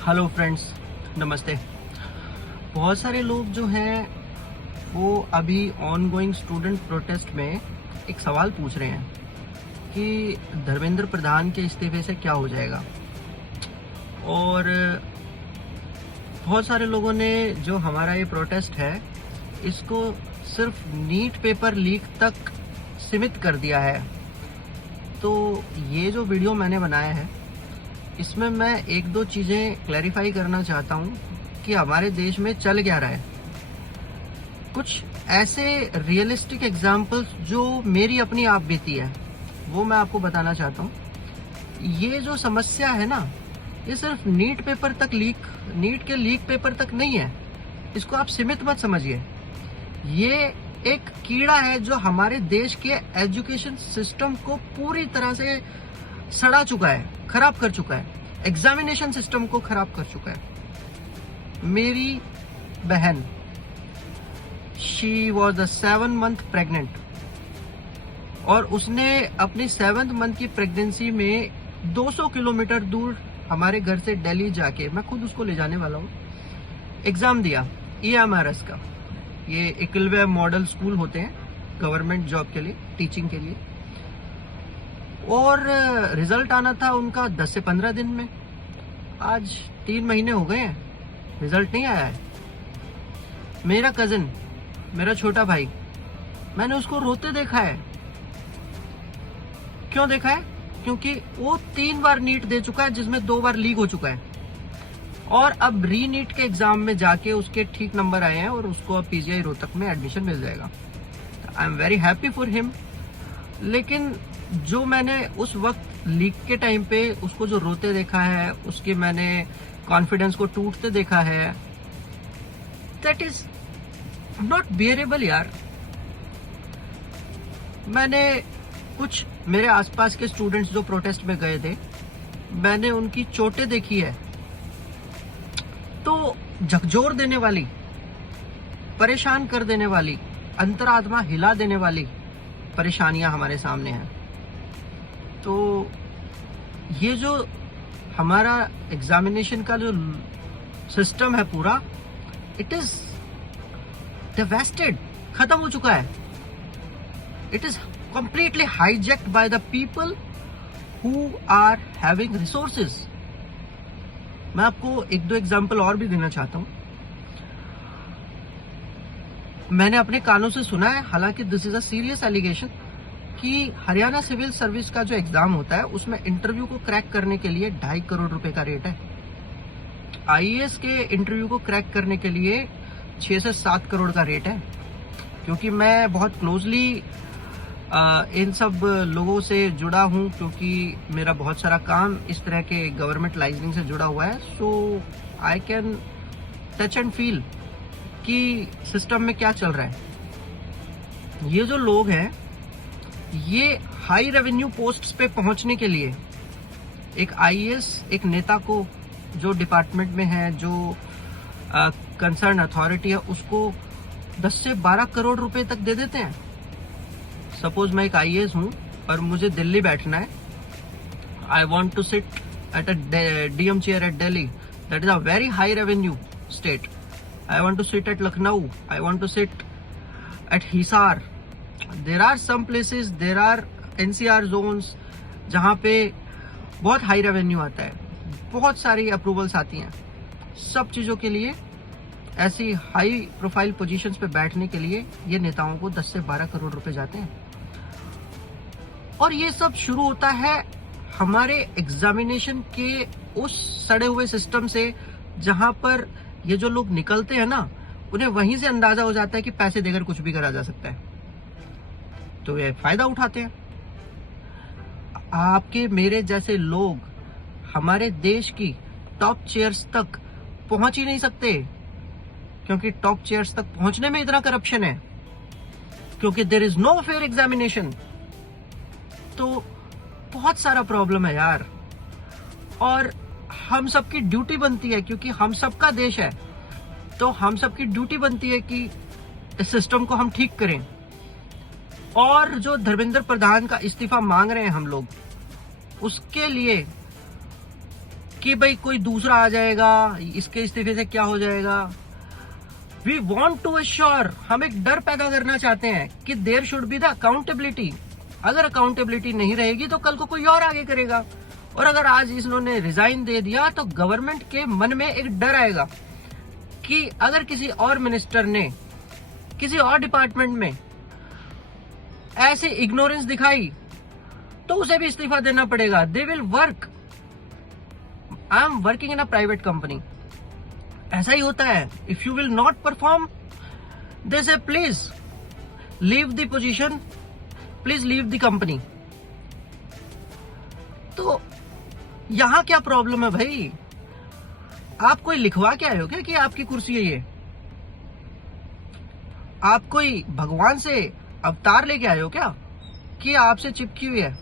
Hello friends, नमस्ते। बहुत सारे लोग जो हैं वो अभी ऑनगोइंग स्टूडेंट प्रोटेस्ट में एक सवाल पूछ रहे हैं कि धर्मेंद्र प्रधान के इस्तीफे से क्या हो जाएगा। और बहुत सारे लोगों ने जो हमारा ये प्रोटेस्ट है इसको सिर्फ नीट पेपर लीक तक सीमित कर दिया है। तो ये जो वीडियो मैंने बनाया है इसमें मैं एक दो चीज़ें क्लैरिफाई करना चाहता हूँ कि हमारे देश में चल क्या रहा है। कुछ ऐसे रियलिस्टिक एग्जाम्पल्स जो मेरी अपनी आप बीती है वो मैं आपको बताना चाहता हूँ। ये जो समस्या है ना, ये सिर्फ नीट के लीक पेपर तक नहीं है। इसको आप सीमित मत समझिए। ये एक कीड़ा है जो हमारे देश के एजुकेशन सिस्टम को पूरी तरह से सड़ा चुका है, खराब कर चुका है, एग्जामिनेशन सिस्टम को खराब कर चुका है। मेरी बहन, she was the 7 month pregnant और उसने अपनी 7th month की प्रेगनेंसी में 200 किलोमीटर दूर हमारे घर से दिल्ली जाके, मैं खुद उसको ले जाने वाला हूँ, एग्जाम दिया EMRS का। ये एकलव्य मॉडल स्कूल होते हैं गवर्नमेंट जॉब के लिए, टीचिंग के लिए। और रिजल्ट आना था उनका 10 से 15 दिन में। आज 3 महीने हो गए हैं, रिजल्ट नहीं आया है। मेरा कजिन, मेरा छोटा भाई, मैंने उसको रोते देखा है। क्यों देखा है? क्योंकि वो 3 बार नीट दे चुका है जिसमें 2 बार लीक हो चुका है और अब री नीट के एग्जाम में जाके उसके ठीक नंबर आए हैं और उसको अब PGI रोहतक में एडमिशन मिल जाएगा। I am very happy for him. लेकिन जो मैंने उस वक्त लीक के टाइम पे उसको जो रोते देखा है, उसके मैंने कॉन्फिडेंस को टूटते देखा है, दैट इज नॉट बियरेबल यार। मैंने कुछ मेरे आसपास के स्टूडेंट्स जो प्रोटेस्ट में गए थे, मैंने उनकी चोटें देखी है। तो झकझोर देने वाली, परेशान कर देने वाली, अंतरात्मा हिला देने वाली परेशानियां हमारे सामने हैं। तो ये जो हमारा एग्जामिनेशन का जो सिस्टम है पूरा, इट इज डिवास्टेड, खत्म हो चुका है। It is completely hijacked by the people who are having resources. मैं आपको एक दो एग्जांपल और भी देना चाहता हूं। मैंने अपने कानों से सुना है, हालांकि this is a serious allegation, कि हरियाणा सिविल सर्विस का जो एग्जाम होता है उसमें इंटरव्यू को क्रैक करने के लिए 2.5 करोड़ रुपए का रेट है। IAS के इंटरव्यू को क्रैक करने के लिए 6 से 7 करोड़ का रेट है। क्योंकि मैं बहुत क्लोजली इन सब लोगों से जुड़ा हूं, क्योंकि मेरा बहुत सारा काम इस तरह के गवर्नमेंट लाइसेंसिंग से जुड़ा हुआ है। So I can touch and feel कि सिस्टम में क्या चल रहा है। ये जो लोग हैं, ये हाई रेवेन्यू पोस्ट्स पे पहुंचने के लिए एक IAS, एक नेता को जो डिपार्टमेंट में है, जो कंसर्न अथॉरिटी है, उसको 10 से 12 करोड़ रुपए तक दे देते हैं। सपोज मैं एक IAS हूं और मुझे दिल्ली बैठना है। I want to sit at a DM chair at Delhi, that is a very high revenue state. I want to sit at Lucknow, I want to sit at Hisar. There are some places, there are NCR zones जहाँ पे बहुत high revenue आता है, बहुत सारी approvals आती हैं। सब चीज़ों के लिए, ऐसी हाई प्रोफाइल पोजीशंस पे बैठने के लिए ये नेताओं को 10 से 12 करोड़ रुपए जाते हैं। और ये सब शुरू होता है हमारे एग्जामिनेशन के उस सड़े हुए सिस्टम से, जहाँ पर ये जो लोग निकलते हैं ना, उन्हें वहीं से अंदाजा हो जाता है कि पैसे देकर कुछ भी करा जा सकता है, तो ये फायदा उठाते हैं। आपके मेरे जैसे लोग हमारे देश की टॉप चेयर्स तक पहुंच ही नहीं सकते, क्योंकि टॉप चेयर्स तक पहुंचने में इतना करप्शन है, क्योंकि there is no fair examination. तो बहुत सारा प्रॉब्लम है यार। और हम सबकी ड्यूटी बनती है, क्योंकि हम सबका देश है, तो हम सबकी ड्यूटी बनती है कि इस सिस्टम को हम ठीक करें। और जो धर्मेंद्र प्रधान का इस्तीफा मांग रहे हैं हम लोग, उसके लिए कि भाई कोई दूसरा आ जाएगा, इसके इस्तीफे से क्या हो जाएगा। वी वॉन्ट टू अश्योर, हम एक डर पैदा करना चाहते हैं कि there should be the accountability. अगर अकाउंटेबिलिटी नहीं रहेगी तो कल को कोई और आगे करेगा। और अगर आज इन्होंने रिजाइन दे दिया तो गवर्नमेंट के मन में एक डर आएगा कि अगर किसी और मिनिस्टर ने किसी और डिपार्टमेंट में ऐसे इग्नोरेंस दिखाई तो उसे भी इस्तीफा देना पड़ेगा। They will work. I am working in a private company, ऐसा ही होता है। If you will not perform, they say please leave the position, please leave the company. तो यहां क्या प्रॉब्लम है भाई? आप कोई लिखवा के आए हो क्या कि आपकी कुर्सी है ये? आप कोई भगवान से अवतार लेके आए हो क्या कि आपसे चिपकी हुई है?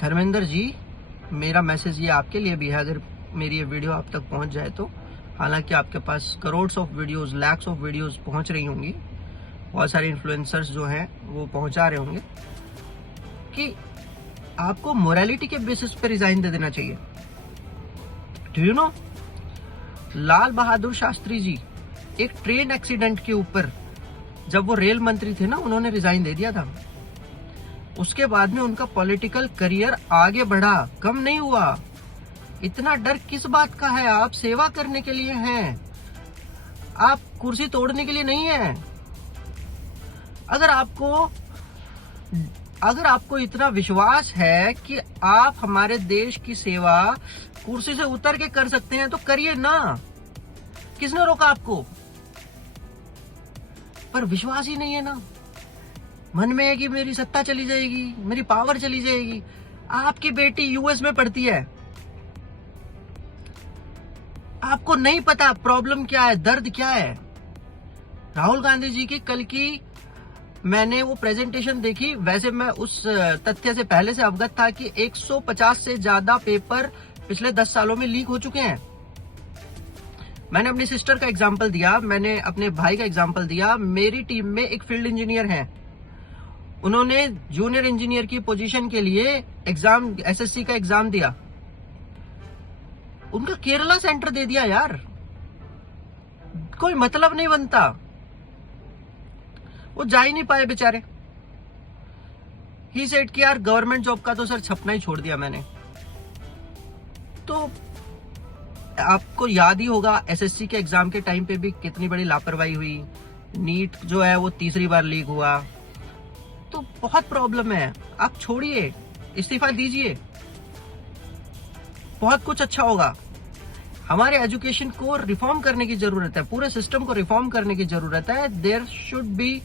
धर्मेंद्र जी, मेरा मैसेज ये आपके लिए भी है, अगर मेरी ये वीडियो आप तक पहुंच जाए तो। हालांकि आपके पास crore of videos, lakhs of videos पहुंच रही होंगी, बहुत सारे इन्फ्लुएंसर्स जो हैं वो पहुंचा रहे होंगे, कि आपको मोरालिटी के बेसिस पे रिजाइन दे देना चाहिए। Do you know, Lal Bahadur Shastri ji एक ट्रेन एक्सीडेंट के ऊपर, जब वो रेल मंत्री थे ना, उन्होंने रिजाइन दे दिया था। उसके बाद में उनका पॉलिटिकल करियर आगे बढ़ा, कम नहीं हुआ। इतना डर किस बात का है? आप सेवा करने के लिए हैं, आप कुर्सी तोड़ने के लिए नहीं है। अगर आपको इतना विश्वास है कि आप हमारे देश की सेवा कुर्सी से उतर के कर सकते हैं तो करिए ना। किसने रोका आपको? पर विश्वास ही नहीं है ना। मन में है कि मेरी सत्ता चली जाएगी, मेरी पावर चली जाएगी। आपकी बेटी यूएस में पढ़ती है, आपको नहीं पता प्रॉब्लम क्या है, दर्द क्या है। राहुल गांधी जी की कल की मैंने वो प्रेजेंटेशन देखी। वैसे मैं उस तथ्य से पहले से अवगत था कि 150 से ज्यादा पेपर पिछले 10 सालों में लीक हो चुके हैं। मैंने अपनी सिस्टर का एग्जाम्पल दिया, मैंने अपने भाई का एग्जाम्पल दिया। मेरी टीम में एक फील्ड इंजीनियर हैं, उन्होंने जूनियर इंजीनियर की पोजीशन के लिए एग्जाम, एसएससी का एग्जाम दिया। उनका केरला सेंटर दे दिया यार, कोई मतलब नहीं बनता। वो जा ही नहीं पाए बेचारे। ही सेड कि यार गवर्नमेंट जॉब का तो सर छपना ही छोड़ दिया मैंने। तो आपको याद ही होगा एसएससी के एग्जाम के टाइम पे भी कितनी बड़ी लापरवाही हुई। नीट जो है वो तीसरी बार लीक हुआ। तो बहुत प्रॉब्लम है। आप छोड़िए, इस्तीफा दीजिए, बहुत कुछ अच्छा होगा। हमारे एजुकेशन को रिफॉर्म करने की जरूरत है, पूरे सिस्टम को रिफॉर्म करने की जरूरत है। There should be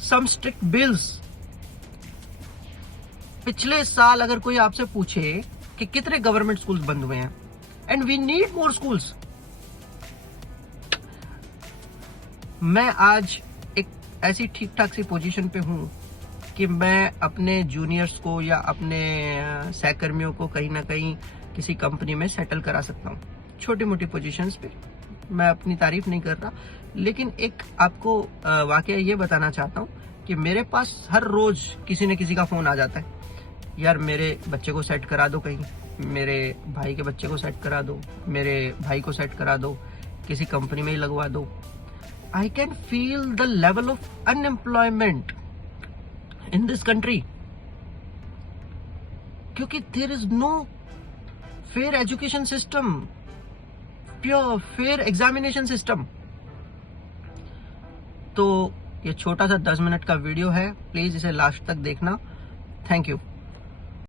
some strict bills. पिछले साल अगर कोई आपसे पूछे कि कितने गवर्नमेंट स्कूल्स बंद हुए हैं, and we need more schools. मैं आज एक ऐसी ठीक ठाक सी पोजीशन पे हूं कि मैं अपने जूनियर्स को या अपने सहकर्मियों को कहीं ना कहीं किसी कंपनी में सेटल करा सकता हूँ, छोटी मोटी पोजीशंस पे। मैं अपनी तारीफ नहीं कर रहा, लेकिन एक आपको वाकया ये बताना चाहता हूँ कि मेरे पास हर रोज किसी न किसी का फोन आ जाता है, यार मेरे बच्चे को सेट करा दो, कहीं मेरे भाई के बच्चे को सेट करा दो, मेरे भाई को सेट करा दो, किसी कंपनी में ही लगवा दो। I can feel the level of unemployment in this country, क्योंकि there is no fair education system, pure fair examination system. तो ये छोटा सा 10 मिनट का वीडियो है, प्लीज इसे लास्ट तक देखना। Thank you.